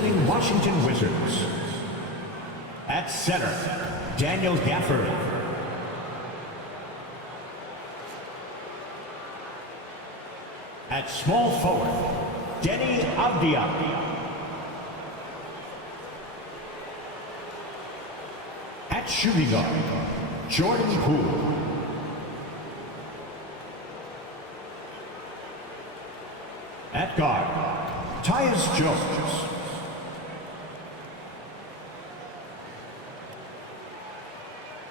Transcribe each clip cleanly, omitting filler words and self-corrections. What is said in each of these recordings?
visiting Washington Wizards. At center, Daniel Gafford. At small forward, Denny Avdia. At shooting guard, Jordan Poole. At guard, Tyus Jones.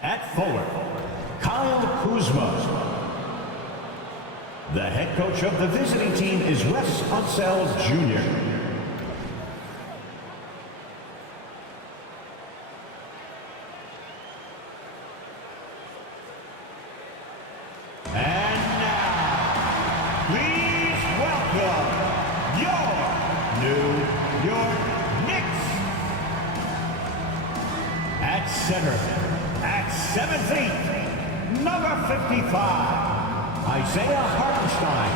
At forward, Kyle Kuzma. The head coach of the visiting team is Wes Unseld Jr. And now, please welcome your New York Knicks. At center, at 7 feet, number 55. Isaiah Hartenstein.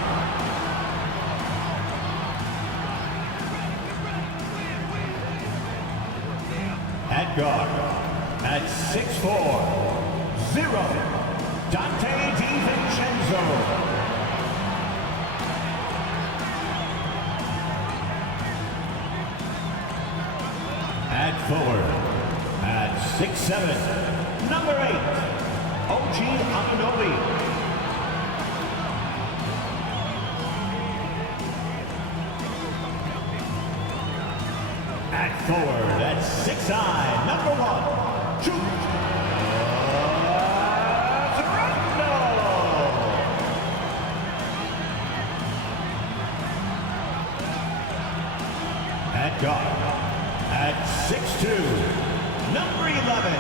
At guard, at 6'4", 0, Dante DiVincenzo. At forward, at 6'7", number 8, OG Anunoby. At forward, at 6'9", number 1, Julius Randle. At guard, at 6'2", number 11,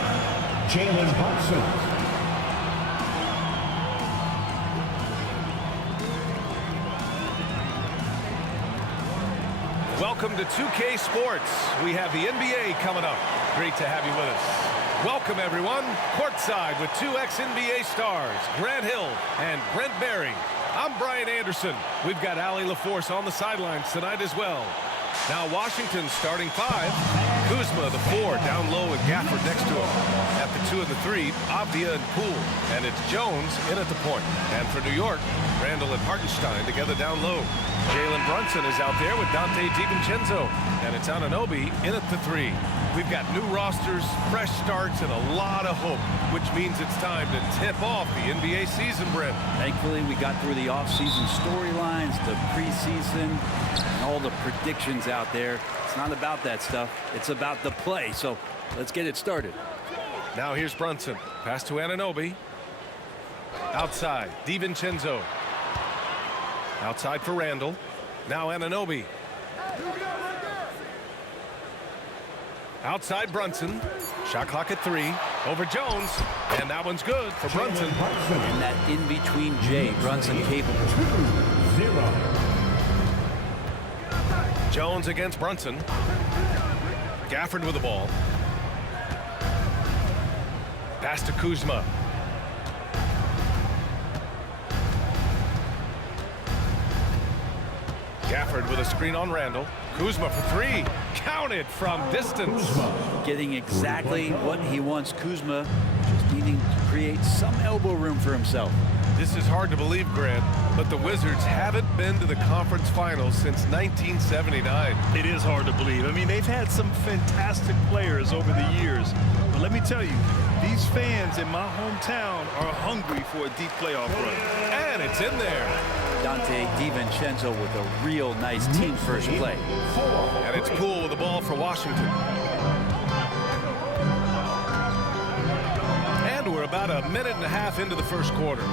Jalen Brunson. Welcome to 2K Sports. We have the NBA coming up. Great to have you with us. Welcome, everyone. Courtside with two ex-NBA stars, Grant Hill and Brent Berry. I'm Brian Anderson. We've got Allie LaForce on the sidelines tonight as well. Now Washington's starting five. Kuzma, the 4, down low, and Gafford next to him. At the 2 and the 3, Avdia and Poole. And it's Jones in at the point. And for New York, Randle and Hartenstein together down low. Jalen Brunson is out there with Dante DiVincenzo. And it's Anunoby in at the 3. We've got new rosters, fresh starts, and a lot of hope, which means it's time to tip off the NBA season, Brent. Thankfully, we got through the offseason storylines, the preseason, and all the predictions out there. It's not about that stuff. It's about the play. So let's get it started. Now here's Brunson. Pass to Anunoby. Outside, DiVincenzo. Outside for Randle. Now Anunoby. Outside Brunson. Shot clock at 3. Over Jones. And that one's good for Brunson. And that in-between J, Brunson capable. 2-0. Jones against Brunson. Gafford with the ball. Pass to Kuzma. Gafford with a screen on Randle. Kuzma for 3. Counted from distance. Getting exactly what he wants. Kuzma just needing to create some elbow room for himself. This is hard to believe, Grant, but the Wizards haven't been to the conference finals since 1979. It is hard to believe. I mean, they've had some fantastic players over the years. But let me tell you, these fans in my hometown are hungry for a deep playoff run. And it's in there. Dante DiVincenzo with a real nice team first play. And it's Poole with the ball for Washington. And we're about a minute and a half into the first quarter.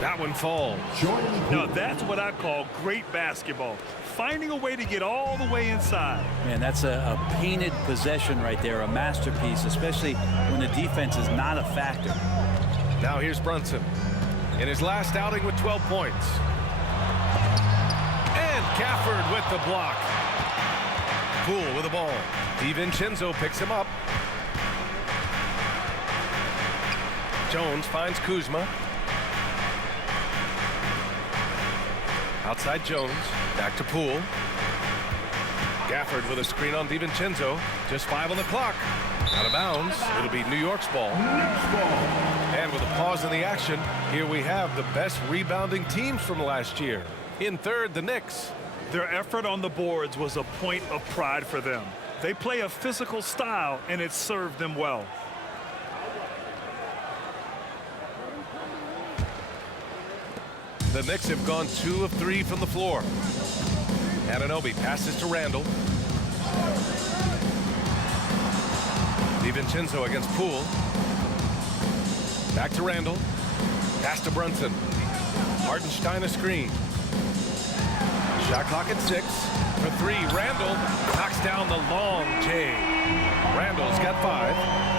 That one falls. Now that's what I call great basketball. Finding a way to get all the way inside. Man, that's a painted possession right there, a masterpiece, especially when the defense is not a factor. Now here's Brunson in his last outing with 12 points. And Gafford with the block. Poole with the ball. DiVincenzo picks him up. Jones finds Kuzma. Outside Jones. Back to Poole. Gafford with a screen on DiVincenzo. Just 5 on the clock. Out of bounds. It'll be New York's ball. And with a pause in the action, here we have the best rebounding teams from last year. In third, the Knicks. Their effort on the boards was a point of pride for them. They play a physical style, and it served them well. The Knicks have gone 2 of 3 from the floor. Anunoby passes to Randall. DiVincenzo against Poole. Back to Randall. Pass to Brunson. Hartenstein a screen. Shot clock at 6. For 3, Randall knocks down the long J. Randall's got 5.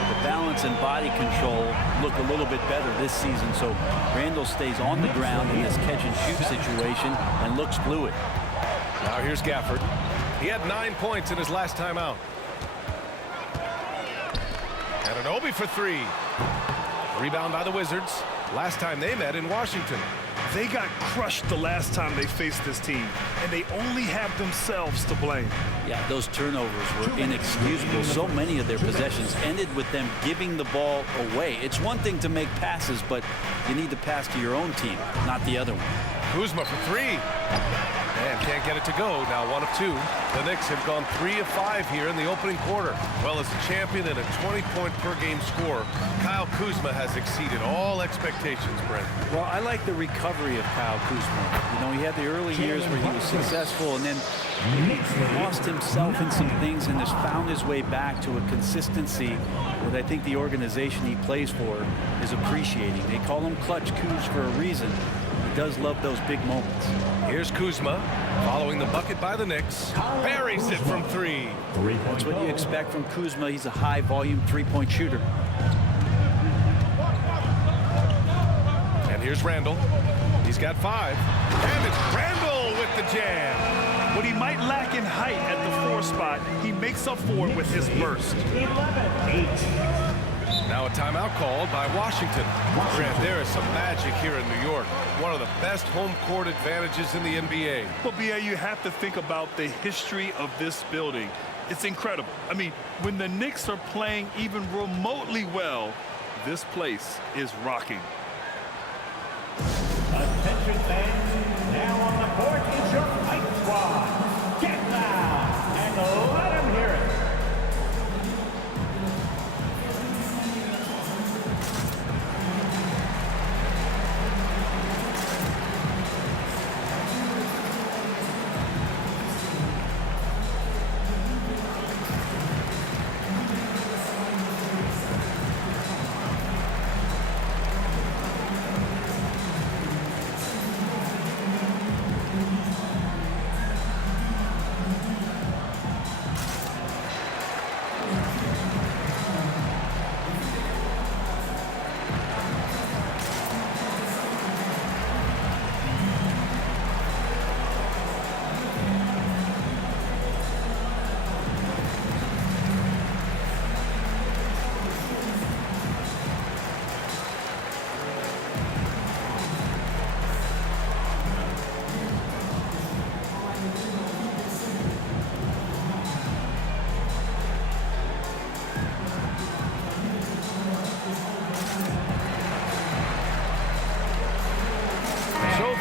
The balance and body control look a little bit better this season, so Randall stays on the ground in this catch-and-shoot situation and looks fluid. Now here's Gafford. He had 9 points in his last time out. Anunoby for 3. Rebound by the Wizards. Last time they met in Washington. They got crushed the last time they faced this team, and they only have themselves to blame. Yeah, those turnovers were inexcusable. So many of their possessions ended with them giving the ball away. It's one thing to make passes, but you need to pass to your own team, not the other one. Kuzma for 3. And can't get it to go. Now 1 of 2. The Knicks have gone 3 of 5 here in the opening quarter. Well, as a champion and a 20-point-per-game scorer, Kyle Kuzma has exceeded all expectations, Brent. Well, I like the recovery of Kyle Kuzma. You know, he had the early years where he was successful and then he lost himself in some things and has found his way back to a consistency that I think the organization he plays for is appreciating. They call him Clutch Kuz for a reason. He does love those big moments. Here's Kuzma following the bucket by the Knicks. Buries it from 3. That's what you expect from Kuzma. He's a high-volume three-point shooter. And here's Randall. He's got 5. And it's Randall with the jam. What he might lack in height at the 4 spot, he makes up for it with his burst. 11-8. Now a timeout called by Washington. Grant, there is some magic here in New York. One of the best home court advantages in the NBA. Well, B.A., you have to think about the history of this building. It's incredible. I mean, when the Knicks are playing even remotely well, this place is rocking. Attention fans, now on the court is your fight squad. Get loud and let them hear it.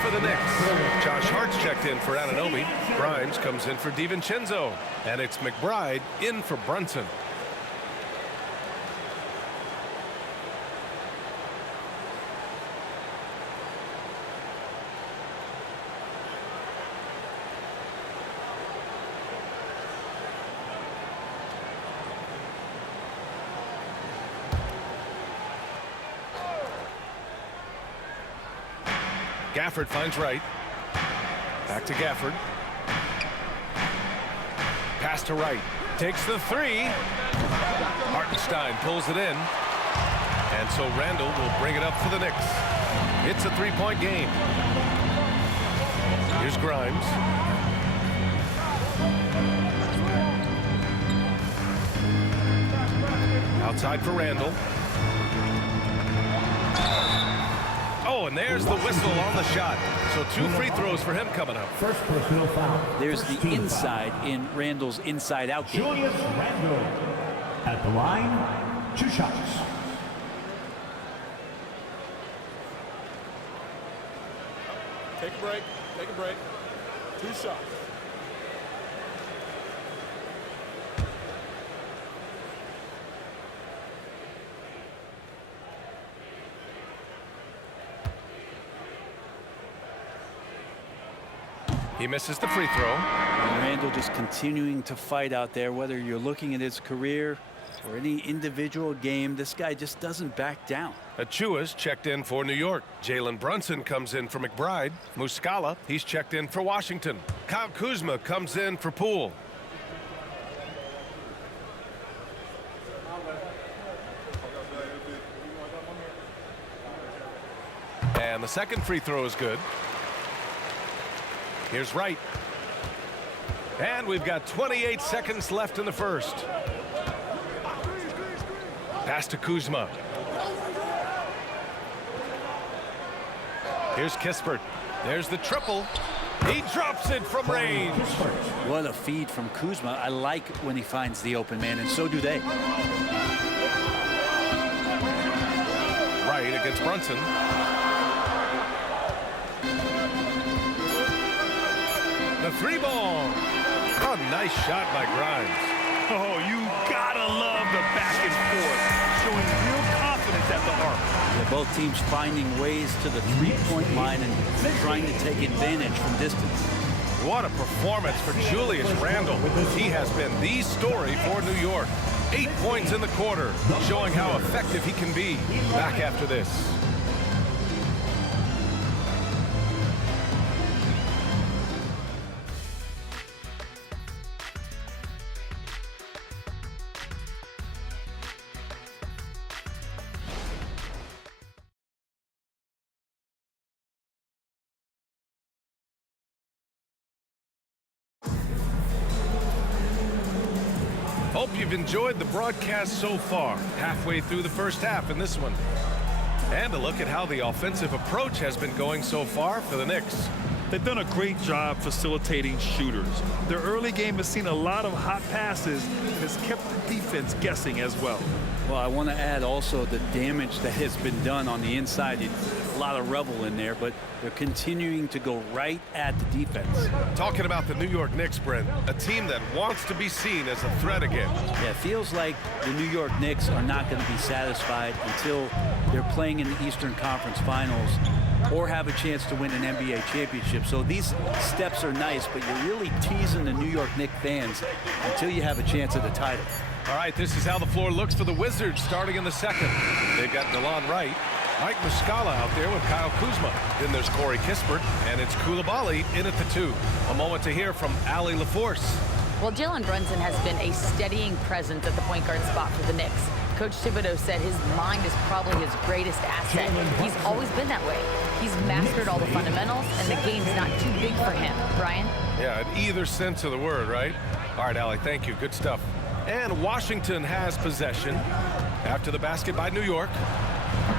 For the Knicks, Josh Hart's checked in for Anunoby. Grimes comes in for DiVincenzo. And it's McBride in for Brunson. Gafford finds Wright. Back to Gafford. Pass to Wright. Takes the 3. Hartenstein pulls it in. And so Randall will bring it up for the Knicks. It's a 3-point game. Here's Grimes. Outside for Randall. Oh, and there's the whistle on the shot. So 2 free throws for him coming up. First personal foul. There's the inside in Randall's inside-out game. Julius Randle at the line, 2 shots. Take a break. Take a break. 2 shots. He misses the free throw. And Randall just continuing to fight out there, whether you're looking at his career or any individual game. This guy just doesn't back down. Achua's checked in for New York. Jalen Brunson comes in for McBride. Muscala, he's checked in for Washington. Kyle Kuzma comes in for Poole. And the second free throw is good. Here's Wright. And we've got 28 seconds left in the first. Pass to Kuzma. Here's Kispert. There's the triple. He drops it from range. What a feed from Kuzma. I like when he finds the open man, and so do they. Wright against Brunson. The 3-ball. Oh, nice shot by Grimes. Oh, you gotta love the back and forth, showing real confidence at the arc. Yeah, both teams finding ways to the 3-point line and trying to take advantage from distance. What a performance for Julius Randle. He has been the story for New York. 8 points in the quarter, showing how effective he can be. Back after this. Hope you've enjoyed the broadcast so far, halfway through the first half in this one. And a look at how the offensive approach has been going so far for the Knicks. They've done a great job facilitating shooters. Their early game has seen a lot of hot passes and has kept the defense guessing as well. Well, I want to add also the damage that has been done on the inside. A lot of rubble in there, but they're continuing to go right at the defense. Talking about the New York Knicks, Brent, a team that wants to be seen as a threat again. Yeah, it feels like the New York Knicks are not going to be satisfied until they're playing in the Eastern Conference Finals or have a chance to win an NBA championship. So these steps are nice, but you're really teasing the New York Knicks fans until you have a chance at the title. All right, this is how the floor looks for the Wizards starting in the second. They've got DeLon Wright, Mike Muscala out there with Kyle Kuzma. Then there's Corey Kispert, and it's Coulibaly in at the 2. A moment to hear from Allie LaForce. Well, Jalen Brunson has been a steadying presence at the point guard spot for the Knicks. Coach Thibodeau said his mind is probably his greatest asset. He's always been that way. He's mastered all the fundamentals, and the game's not too big for him. Brian? Yeah, in either sense of the word, right? All right, Allie, thank you. Good stuff. And Washington has possession after the basket by New York.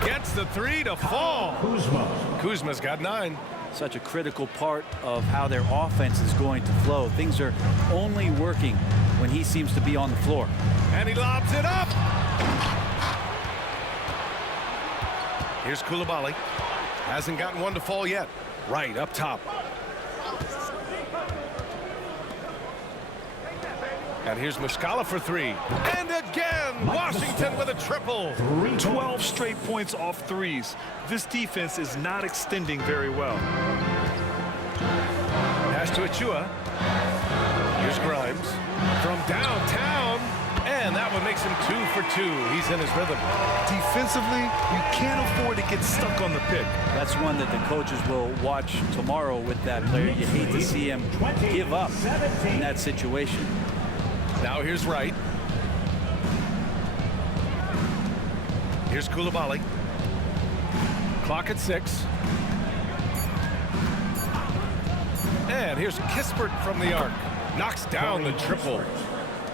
Gets the 3 to fall. Kuzma's got 9. Such a critical part of how their offense is going to flow. Things are only working when he seems to be on the floor. And he lobs it up. Here's Coulibaly. Hasn't gotten one to fall yet. Right up top. And here's Muscala for 3. And again, Washington with a triple. 12 straight points off threes. This defense is not extending very well. Pass to Achua. Here's Grimes from downtown. And that one makes him 2 for 2. He's in his rhythm. Defensively, you can't afford to get stuck on the pick. That's one that the coaches will watch tomorrow with that player. You hate to see him give up in that situation. Now here's Wright. Here's Coulibaly. Clock at 6. And here's Kispert from the arc. Knocks down the triple.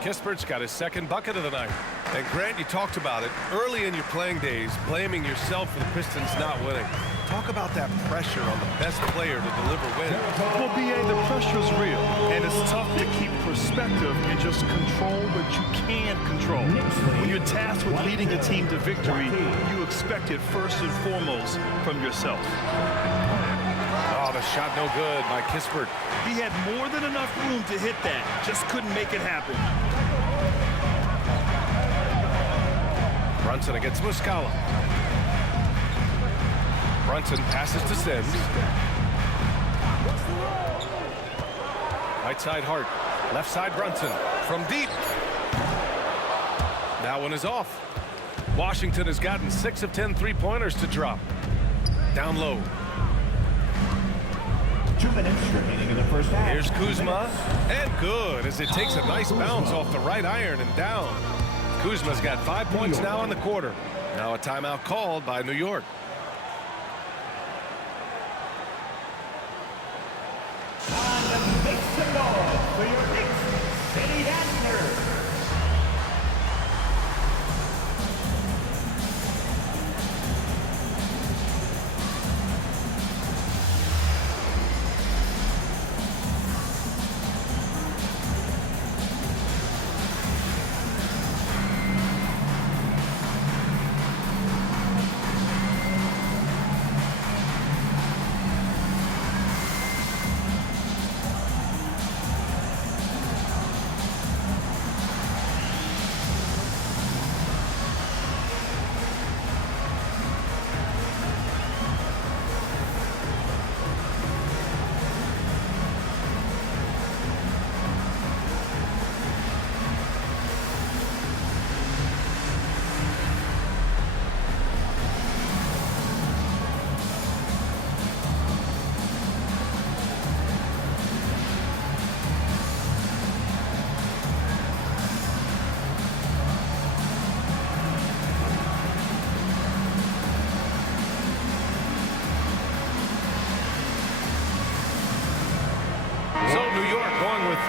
Kispert's got his second bucket of the night. And Grant, you talked about it early in your playing days, blaming yourself for the Pistons not winning. talk about that pressure on the best player to deliver wins. Well, B.A., the pressure is real, and it's tough to keep perspective and just control what you can control. When you're tasked with leading a team to victory, you expect it first and foremost from yourself. Oh, the shot no good by Kispert. He had more than enough room to hit that, just couldn't make it happen. Brunson against Muscala. Brunson passes to Sims. Right side Hart. Left side Brunson. From deep. That one is off. Washington has gotten 6 of 10 three-pointers to drop. Down low. 2 minutes remaining in the first half. Here's Kuzma. And good as it takes a nice bounce off the right iron and down. Kuzma's got 5 points now in the quarter. Now a timeout called by New York. Time to make some noise for your Knicks City Dancers.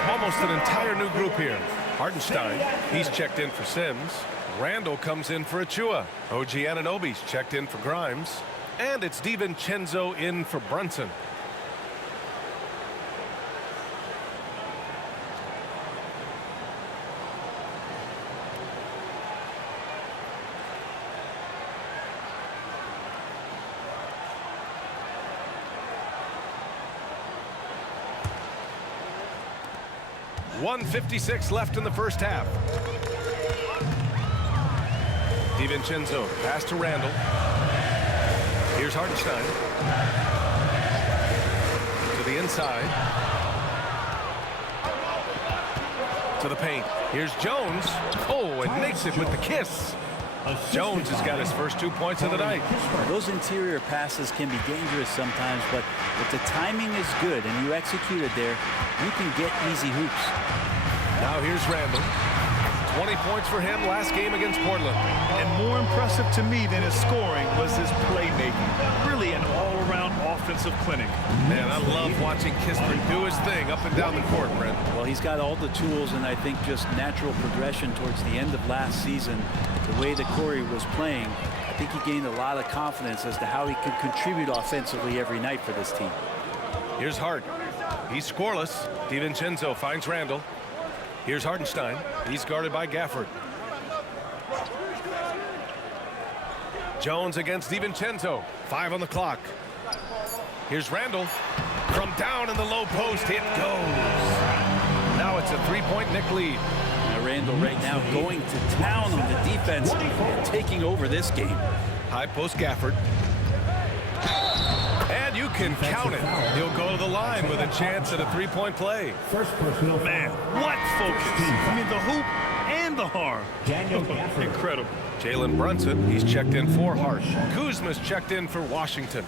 Almost an entire new group here. Hartenstein, he's checked in for Sims. Randall comes in for Achua. OG Anunoby's checked in for Grimes. And it's DiVincenzo in for Brunson. .156 left in the first half. DiVincenzo pass to Randall. Here's Hartenstein. To the inside. To the paint. Here's Jones. Oh, and makes it with the kiss. Jones has got his first 2 points of the night. Those interior passes can be dangerous sometimes, but if the timing is good and you execute it there, you can get easy hoops. Now here's Randall. 20 points for him last game against Portland. And more impressive to me than his scoring was his playmaking. Really an all-around offensive clinic. Man, I love watching Kispert do his thing up and down the court, Brent. Well, he's got all the tools, and I think just natural progression towards the end of last season, the way that Corey was playing, I think he gained a lot of confidence as to how he could contribute offensively every night for this team. Here's Hart. He's scoreless. DiVincenzo finds Randall. Here's Hartenstein. He's guarded by Gafford. Jones against DiVincenzo. 5 on the clock. Here's Randall. From down in the low post, it goes. Now it's a 3-point Knick lead. Now Randall right now going to town on the defense and taking over this game. High post Gafford. And you can count it. He'll go to the line with a chance at a 3-point play. First personal Man, what focus. I mean, the hoop and the harm. Incredible. Jalen Brunson, he's checked in for Hart. Kuzma's checked in for Washington.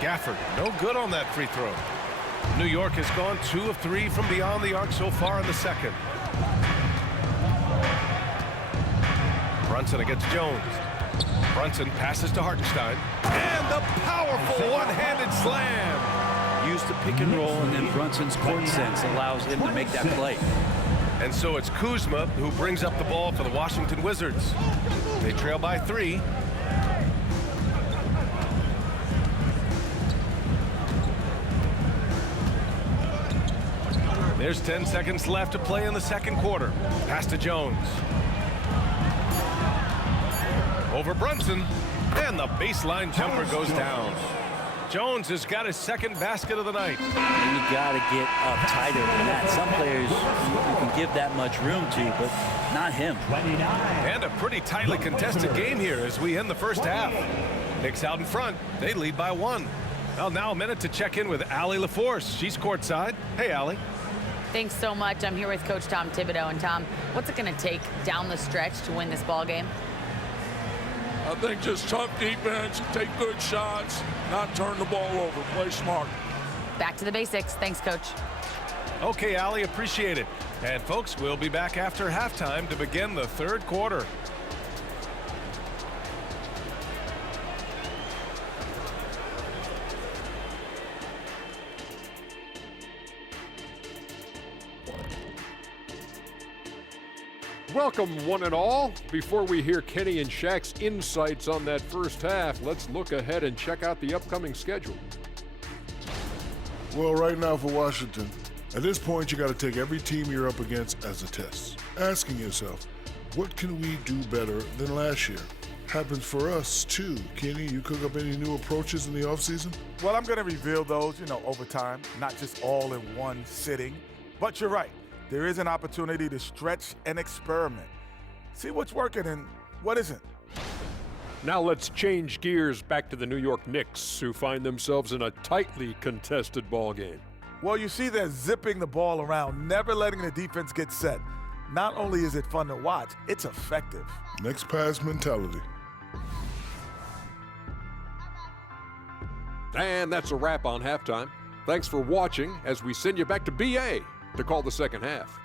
Gafford, no good on that free throw. New York has gone 2 of 3 from beyond the arc so far in the second. Brunson against Jones. Brunson passes to Hartenstein. And the powerful one-handed slam. Use the pick and roll, and then Brunson's court sense allows him to make that play. And so it's Kuzma who brings up the ball for the Washington Wizards. They trail by 3. There's 10 seconds left to play in the second quarter. Pass to Jones. Over Brunson, and the baseline jumper goes down. Jones has got his second basket of the night. And you got to get up tighter than that. Some players you can give that much room to, but not him. And a pretty tightly contested game here as we end the first half. Knicks out in front. They lead by 1. Well, now a minute to check in with Allie LaForce. She's courtside. Hey, Allie. Thanks so much. I'm here with Coach Tom Thibodeau. And Tom, what's it going to take down the stretch to win this ball game? I think just tough defense, take good shots, not turn the ball over, play smart. Back to the basics. Thanks, Coach. Okay, Allie, appreciate it. And folks, we'll be back after halftime to begin the third quarter. Welcome, one and all. Before we hear Kenny and Shaq's insights on that first half, let's look ahead and check out the upcoming schedule. Well, right now for Washington, at this point, you got to take every team you're up against as a test. Asking yourself, what can we do better than last year? Happens for us, too. Kenny, you cook up any new approaches in the offseason? Well, I'm going to reveal those, over time, not just all in one sitting. But you're right. There is an opportunity to stretch and experiment. See what's working and what isn't. Now let's change gears back to the New York Knicks, who find themselves in a tightly contested ball game. Well, you see they're zipping the ball around, never letting the defense get set. Not only is it fun to watch, it's effective. Next pass mentality. And that's a wrap on halftime. Thanks for watching as we send you back to BA to call the second half.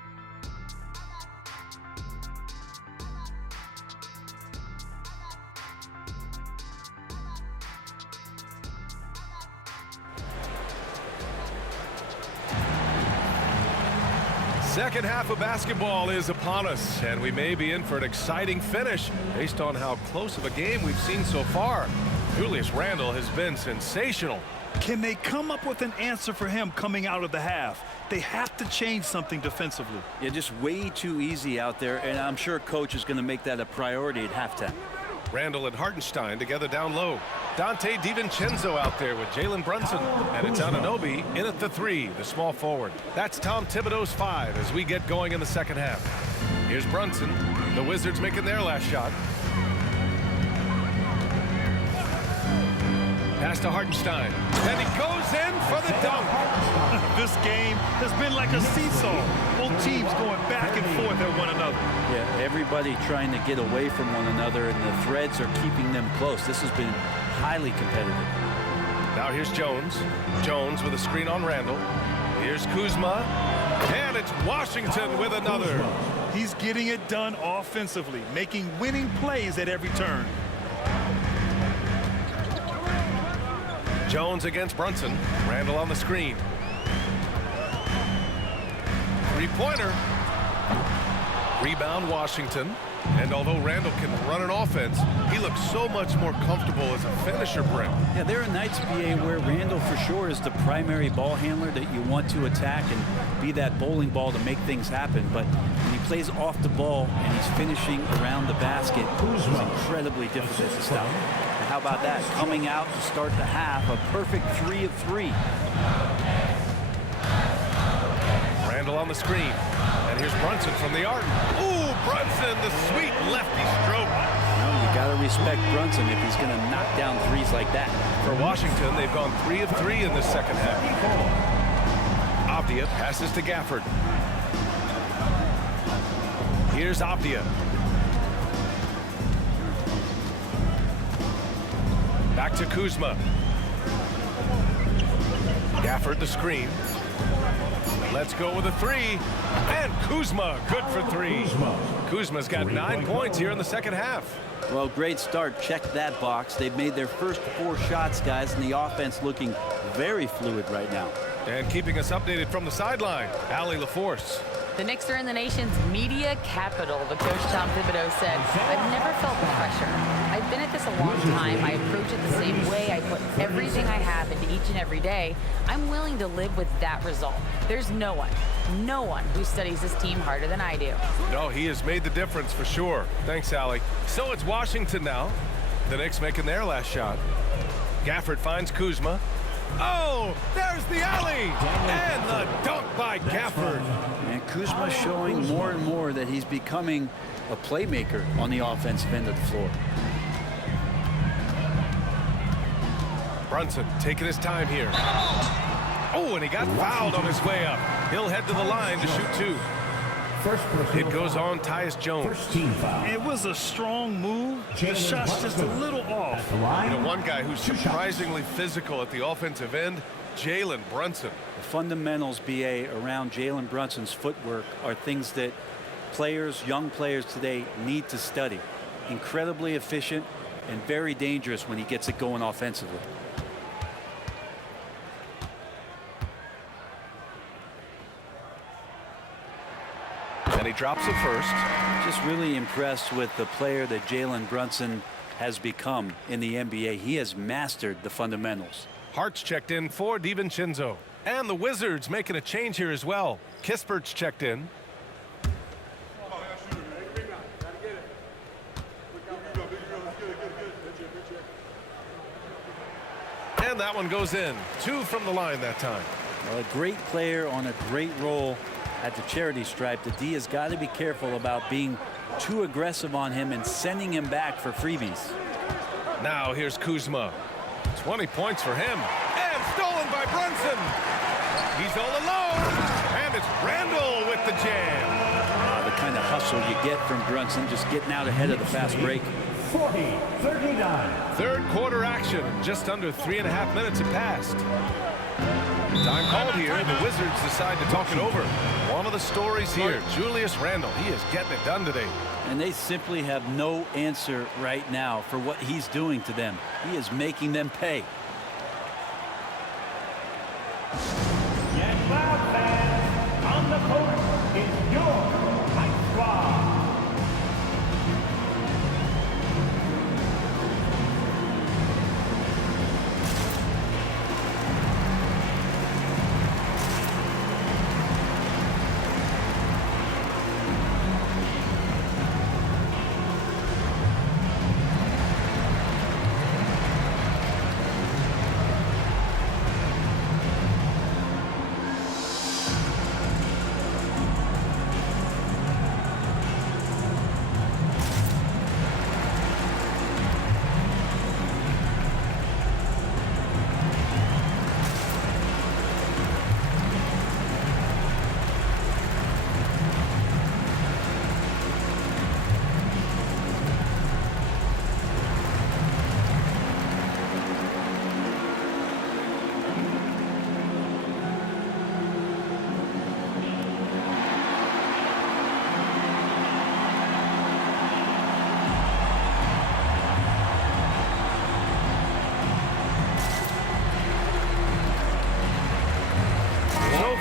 Second half of basketball is upon us, and we may be in for an exciting finish based on how close of a game we've seen so far. Julius Randle has been sensational. Can they come up with an answer for him coming out of the half? They have to change something defensively. Yeah, just way too easy out there, and I'm sure Coach is going to make that a priority at halftime. Randle and Hartenstein together down low. Dante DiVincenzo out there with Jalen Brunson. And it's Anunoby in at the 3, the small forward. That's Tom Thibodeau's 5 as we get going in the second half. Here's Brunson. The Wizards making their last shot. Pass to Hartenstein. And he goes in for the dunk. This game has been like a seesaw. Both teams going back and forth at one another. Yeah, everybody trying to get away from one another, and the threads are keeping them close. This has been highly competitive. Now here's Jones. Jones with a screen on Randle. Here's Kuzma. And it's Washington with another. He's getting it done offensively, making winning plays at every turn. Jones against Brunson. Randle on the screen. Three-pointer. Rebound Washington. And although Randle can run an offense, he looks so much more comfortable as a finisher, Brent. Yeah, there are nights, BA, where Randle for sure is the primary ball handler that you want to attack and be that bowling ball to make things happen. But when he plays off the ball and he's finishing around the basket, it's incredibly difficult to stop. And how about that? Coming out to start the half, a perfect 3 of 3. Randle on the screen. And here's Brunson from the arc. Ooh, Brunson, the sweet lefty stroke. You got to respect Brunson if he's going to knock down threes like that. For Washington, they've gone 3 of 3 in the second half. Avdia passes to Gafford. Here's Avdia. Back to Kuzma. Gafford the screen. Let's go with a three. And Kuzma, good for three. Kuzma's got 9 points here in the second half. Well, great start. Check that box. They've made their first 4 shots, guys, and the offense looking very fluid right now. And keeping us updated from the sideline, Allie LaForce. The Knicks are in the nation's media capital, but Coach Tom Thibodeau said, I've never felt pressure. I've been at this a long time. I approach it the same way. I put everything I have into each and every day. I'm willing to live with that result. There's no one who studies this team harder than I do. No, he has made the difference for sure. Thanks, Allie. So it's Washington now. The Knicks making their last shot. Gafford finds Kuzma. Oh, there's the alley! And the dunk by Gafford. And Kuzma showing more and more that he's becoming a playmaker on the offensive end of the floor. Brunson taking his time here. Oh, and he got fouled on his way up. He'll head to the line to shoot 2. It goes on Tyus Jones. It was a strong move. The shot's just a little off. You know, one guy who's surprisingly physical at the offensive end, Jalen Brunson. The fundamentals, BA, around Jalen Brunson's footwork are things that young players today need to study. Incredibly efficient and very dangerous when he gets it going offensively. And he drops it first. Just really impressed with the player that Jalen Brunson has become in the NBA. He has mastered the fundamentals. Hart's checked in for DiVincenzo. And the Wizards making a change here as well. Kispert's checked in. And that one goes in. 2 from the line that time. Well, a great player on a great role at the charity stripe. The D has got to be careful about being too aggressive on him and sending him back for freebies. Now here's Kuzma. 20 points for him. And stolen by Brunson. He's all alone. And it's Randall with the jam. The kind of hustle you get from Brunson, just getting out ahead of the fast break. 40-39. Third quarter action. Just under 3.5 minutes have passed. Time called here. The Wizards decide to talk it over. One of the stories here, Julius Randle. He is getting it done today. And they simply have no answer right now for what he's doing to them. He is making them pay. Yes, loud fans, on the court is your Knight Squad.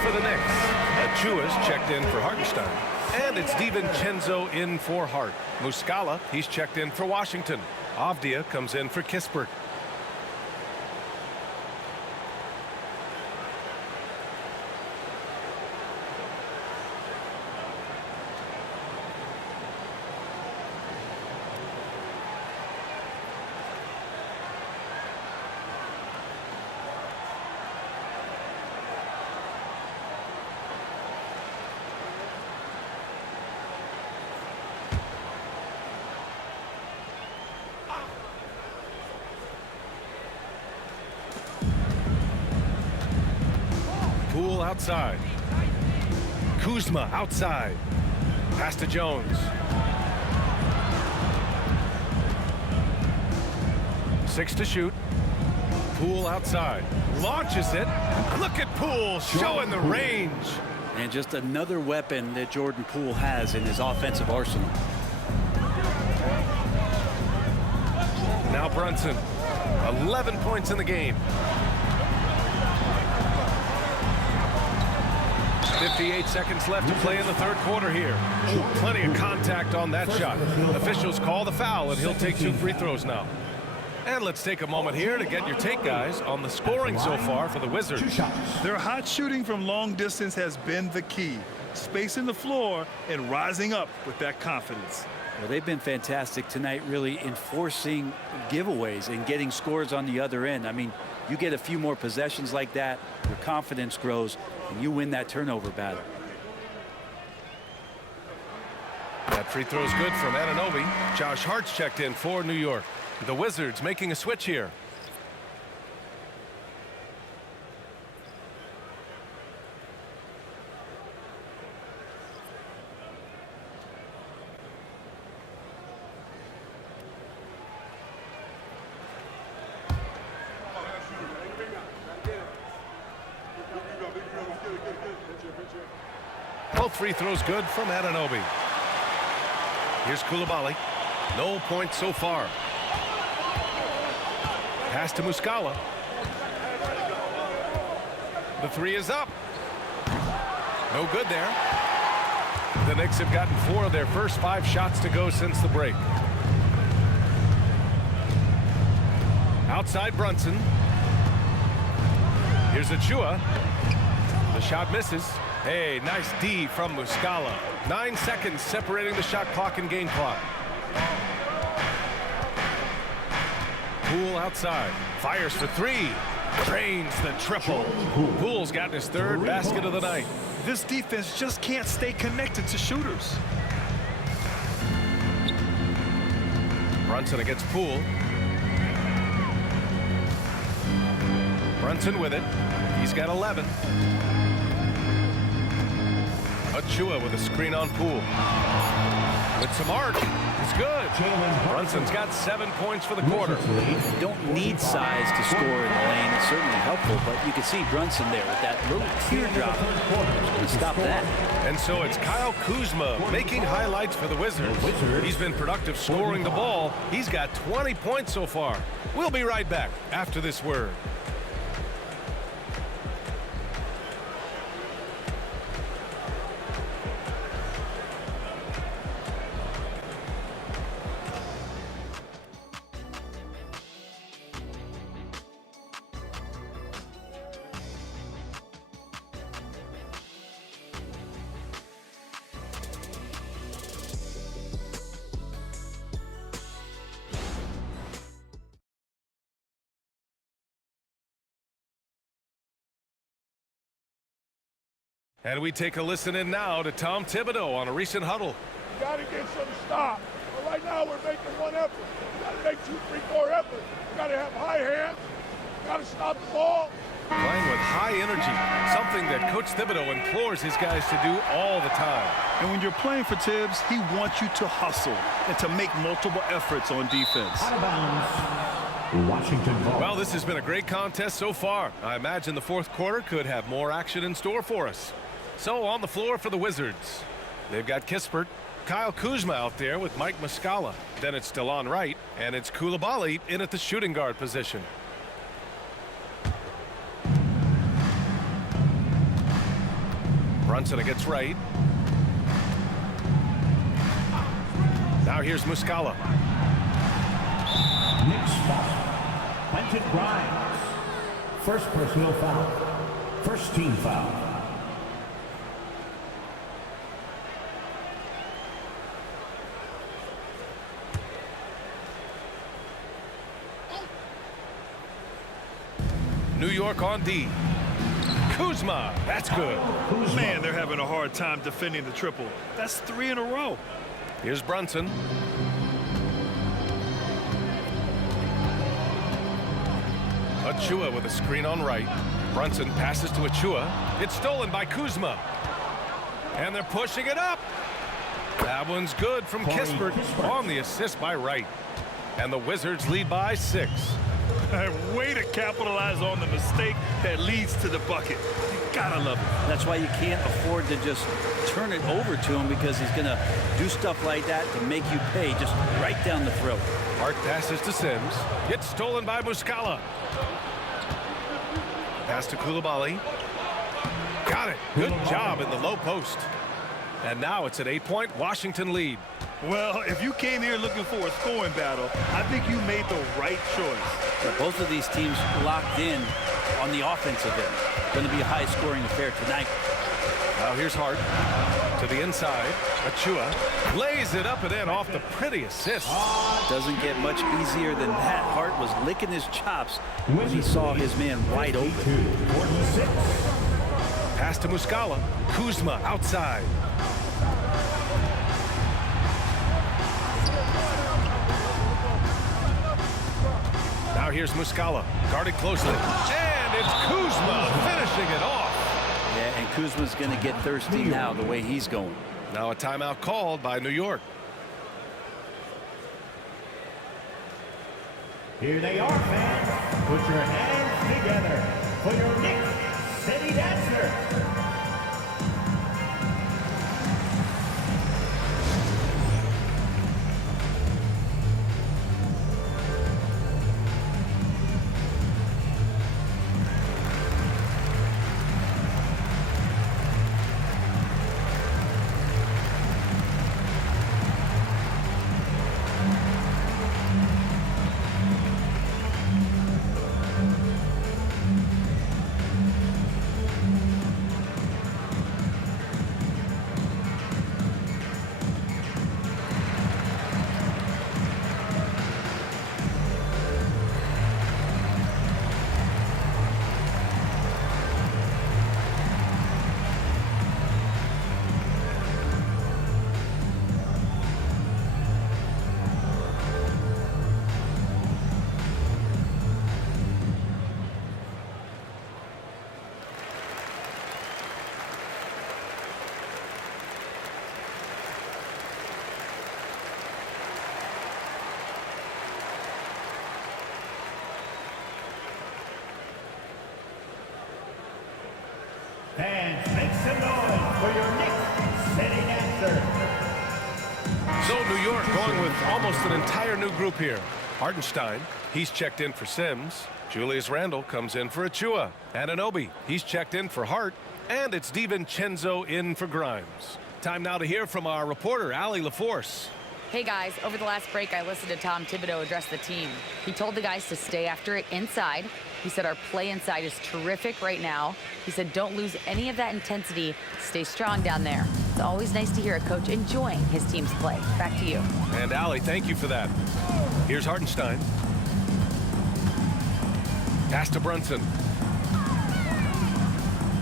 For the Knicks, Achua's checked in for Hartenstein. And it's DiVincenzo in for Hart. Muscala, he's checked in for Washington. Avdia comes in for Kispert. Poole outside. Kuzma outside. Pass to Jones. 6 to shoot. Poole outside. Launches it. Look at Poole showing the range. And just another weapon that Jordan Poole has in his offensive arsenal. Now Brunson. 11 points in the game. 58 seconds left to play in the third quarter here. Ooh, plenty of contact on that shot. Officials call the foul, and he'll take 2 free throws now. And let's take a moment here to get your take, guys, on the scoring so far for the Wizards. Their hot shooting from long distance has been the key. Spacing the floor and rising up with that confidence. Well, they've been fantastic tonight, really enforcing giveaways and getting scores on the other end. I mean, you get a few more possessions like that, your confidence grows, and you win that turnover battle. That free throw is good from Anunoby. Josh Hart's checked in for New York. The Wizards making a switch here. Both free throws good from Anunoby. Here's Coulibaly. No points so far. Pass to Muscala. The three is up. No good there. The Knicks have gotten 4 of their first 5 shots to go since the break. Outside Brunson. Here's Achua. The shot misses. Hey, nice D from Muscala. 9 seconds separating the shot clock and game clock. Poole outside. Fires for 3. Drains the triple. Poole's gotten his 3rd basket of the night. This defense just can't stay connected to shooters. Brunson against Poole. Brunson with it. He's got 11. Achua with a screen on Poole. With some arc. It's good. Brunson's got 7 points for the quarter. You don't need size to score in the lane. It's certainly helpful, but you can see Brunson there with that little teardrop. Stop that. And so it's Kyle Kuzma making highlights for the Wizards. He's been productive scoring the ball. He's got 20 points so far. We'll be right back after this word. And we take a listen in now to Tom Thibodeau on a recent huddle. You got to get some stop. But right now we're making one effort. You got to make 2, 3, 4 efforts. You got to have high hands. You got to stop the ball. Playing with high energy, something that Coach Thibodeau implores his guys to do all the time. And when you're playing for Tibbs, he wants you to hustle and to make multiple efforts on defense. Out of bounds. Washington ball. Well, this has been a great contest so far. I imagine the fourth quarter could have more action in store for us. So on the floor for the Wizards, they've got Kispert, Kyle Kuzma out there with Mike Muscala. Then it's Delon Wright, and it's Coulibaly in at the shooting guard position. Brunson against Wright. Now here's Muscala. Knicks foul. Quentin Grimes. First personal foul. First team foul. New York on D. Kuzma, that's good. Man, they're having a hard time defending the triple. That's 3 in a row. Here's Brunson. Achua with a screen on Wright. Brunson passes to Achua. It's stolen by Kuzma. And they're pushing it up. That one's good from Kispert on the assist by Wright. And the Wizards lead by 6. Way to capitalize on the mistake that leads to the bucket. You gotta love it. That's why you can't afford to just turn it over to him, because he's going to do stuff like that to make you pay just right down the throat. Hart passes to Sims. Gets stolen by Muscala. Pass to Koulibaly. Got it. Good job in the low post. And now it's an 8-point Washington lead. Well, if you came here looking for a scoring battle, I think you made the right choice. But both of these teams locked in on the offensive end. Going to be a high-scoring affair tonight. Now here's Hart to the inside. Achua lays it up and in off the pretty assist. Doesn't get much easier than that. Hart was licking his chops when he saw his man wide open. Pass to Muscala. Kuzma outside. Now here's Muscala, guarded closely. And it's Kuzma finishing it off. Yeah, and Kuzma's going to get thirsty now the way he's going. Now a timeout called by New York. Here they are, fans. Put your hands together for your Knicks City Dancer. Fans, make some noise for your Knicks City Dancer. So New York going with almost an entire new group here. Hartenstein, he's checked in for Sims. Julius Randle comes in for Achua. Anunoby, he's checked in for Hart. And it's DiVincenzo in for Grimes. Time now to hear from our reporter, Allie LaForce. Hey guys, over the last break, I listened to Tom Thibodeau address the team. He told the guys to stay after it inside. He said our play inside is terrific right now. He said don't lose any of that intensity. Stay strong down there. It's always nice to hear a coach enjoying his team's play. Back to you. And Allie, thank you for that. Here's Hartenstein. Pass to Brunson.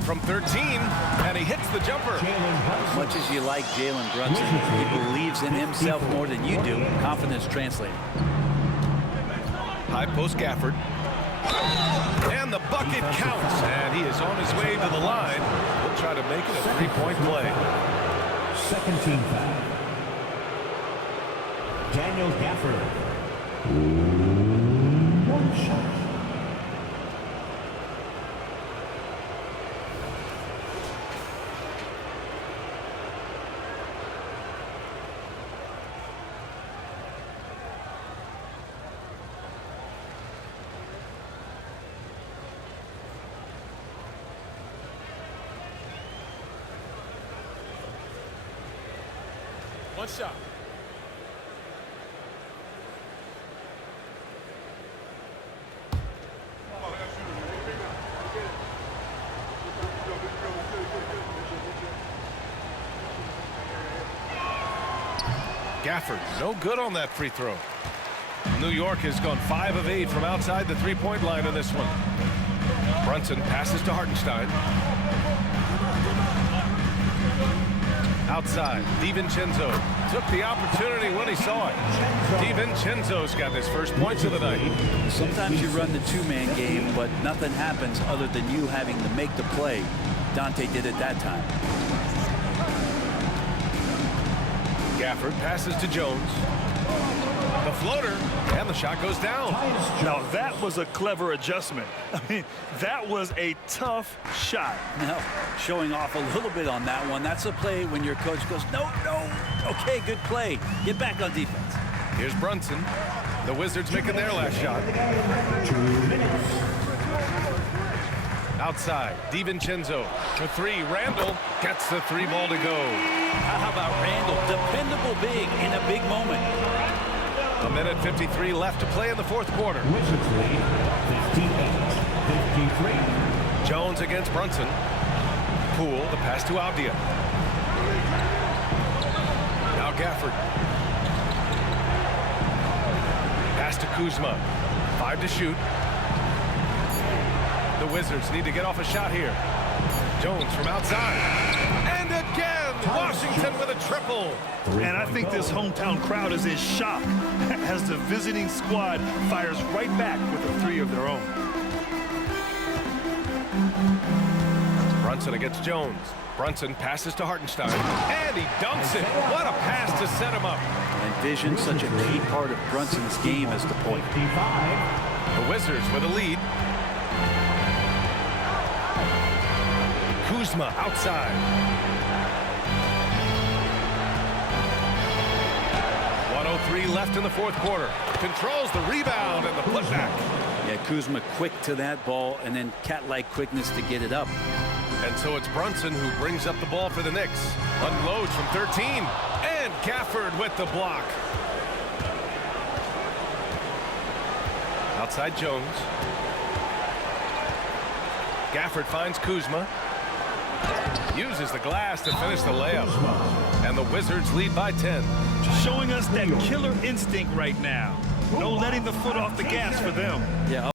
From 13, and he hits the jumper. As much as you like Jalen Brunson, he believes in himself more than you do. Confidence translated. High post Gafford. And the bucket counts. And he is on his way to the line. He'll try to make it a three-point play. Second team foul. Daniel Gafford. One shot. One shot. Gafford, no good on that free throw. New York has gone 5 of 8 from outside the three-point line in this one. Brunson passes to Hartenstein. Outside, DiVincenzo took the opportunity when he saw it. DiVincenzo's got his first points of the night. Sometimes you run the two-man game, but nothing happens other than you having to make the play. Dante did it that time. Gafford passes to Jones. The floater, and the shot goes down. Now that was a clever adjustment. I mean, that was a tough shot. Now, showing off a little bit on that one. That's a play when your coach goes, no, no. Okay, good play. Get back on defense. Here's Brunson. The Wizards making their last shot. 2 minutes. Outside, DiVincenzo for three. Randall gets the three ball to go. How about Randall? Dependable big in a big moment. A minute 53 left to play in the fourth quarter. Wizards lead 58-53. Jones against Brunson. Poole, the pass to Avdia. Now Gafford. Pass to Kuzma. 5 to shoot. The Wizards need to get off a shot here. Jones from outside. And again, Washington with a triple. And I think this hometown crowd is in shock as the visiting squad fires right back with a three of their own. Brunson against Jones. Brunson passes to Hartenstein. And he dunks it. What a pass to set him up. And vision, such a key part of Brunson's game as the point. The Wizards with a lead. Kuzma outside. 1:03 left in the fourth quarter. Controls the rebound and the putback. Yeah, Kuzma quick to that ball and then cat-like quickness to get it up. And so it's Brunson who brings up the ball for the Knicks. Unloads from 13. And Gafford with the block. Outside Jones. Gafford finds Kuzma. Uses the glass to finish the layup. And the Wizards lead by 10. Showing us that killer instinct right now. No letting the foot off the gas for them. Yeah.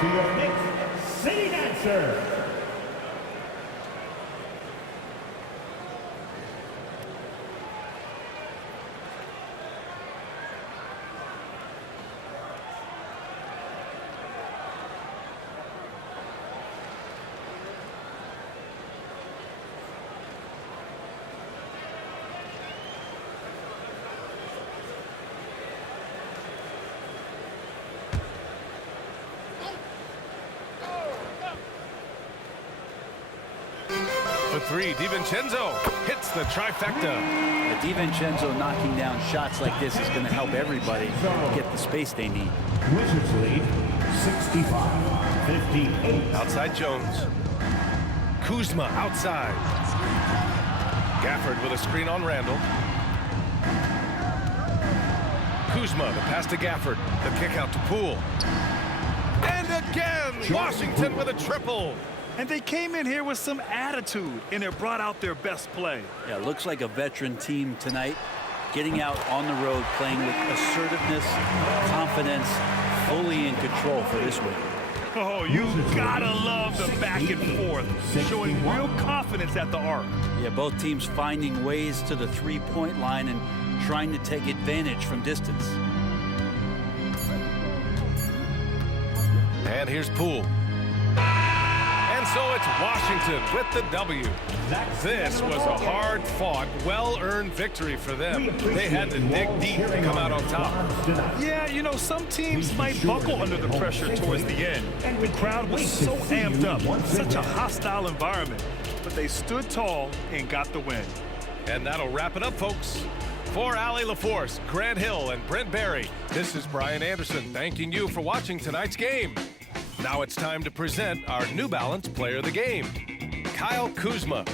To your Knicks City Dancer. For three, DiVincenzo hits the trifecta. DiVincenzo knocking down shots like this is going to help everybody get the space they need. Wizards lead 65-58. Outside Jones. Kuzma outside. Gafford with a screen on Randall. Kuzma, the pass to Gafford. The kick out to Poole. And again, Washington with a triple. And they came in here with some attitude, and it brought out their best play. Yeah, looks like a veteran team tonight, getting out on the road, playing with assertiveness, confidence, fully in control for this win. Oh, you gotta love the back and forth, showing real confidence at the arc. Yeah, both teams finding ways to the three-point line and trying to take advantage from distance. And here's Poole. So it's Washington with the W. This was a hard-fought, well-earned victory for them. They had to dig deep to come out on top. Yeah, you know, some teams might buckle under the pressure towards the end. The crowd was so amped up, such a hostile environment. But they stood tall and got the win. And that'll wrap it up, folks. For Allie LaForce, Grant Hill, and Brent Barry, this is Brian Anderson thanking you for watching tonight's game. Now it's time to present our New Balance Player of the Game, Kyle Kuzma.